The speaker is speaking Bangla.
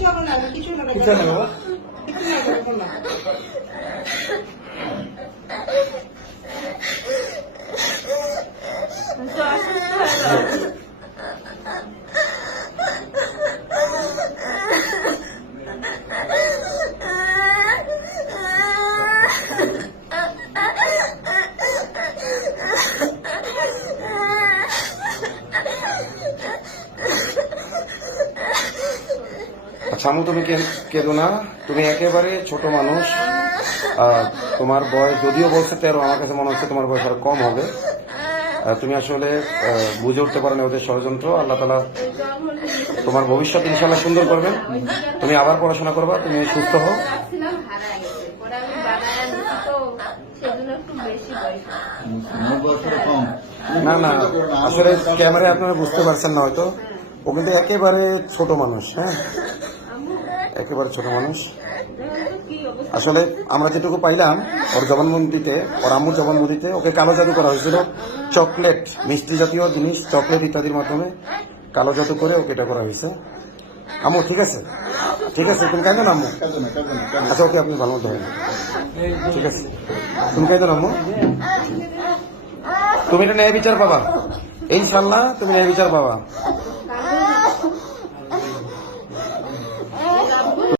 কিছু হবে না, কিছু হবে কিছু না বাবা। কিছু না করবো না। তো অসুস্থ হয়ে যাবে। আচ্ছা আম্মু, তুমি কেঁদো না। তুমি একেবারে ছোট মানুষ। তোমার বয়স যদিও বলছে 13, আমার কাছে মনে হচ্ছে তোমার বয়স আরো কম হবে। তুমি আসলে বুঝে উঠতে পারো না ওদের ষড়যন্ত্র। আল্লাহ তাআলা তোমার ভবিষ্যৎ ইনশাআল্লাহ সুন্দর করবেন। তুমি আবার পড়াশোনা করবা, তুমি সুস্থ হও। রাখছিলাম, হারায় গেছে। পরে আমি বানায় নিচ্ছি, তো সেজন্য একটু বেশি পয়সা। না না, আসলে ক্যামেরায় আপনারা বুঝতে পারছেন না হয়তো, ও কিন্তু একেবারে ছোট মানুষ। হ্যাঁ, একেবারে ছোট মানুষ। আসলে আমরা যেটুকু পাইলাম ওর জবানবন্দিতে, ওর আম্মুর জবানবন্দিতে ওকে কালো জাদু করা হয়েছিল। চকলেট, মিষ্টি জাতীয় জিনিস, চকলেট ইত্যাদির মাধ্যমে কালো জাদু করে ওকে এটা করা হয়েছে। আম্মু ঠিক আছে, ঠিক আছে, তুমি কেন আম্মু? আচ্ছা ওকে, আপনি ভালো মতো হবেন, ঠিক আছে। তুমি কেন আম্মু? তুমি এটা ন্যায় বিচার পাবা ইনশাল্লাহ, তুমি ন্যায় বিচার পাবা।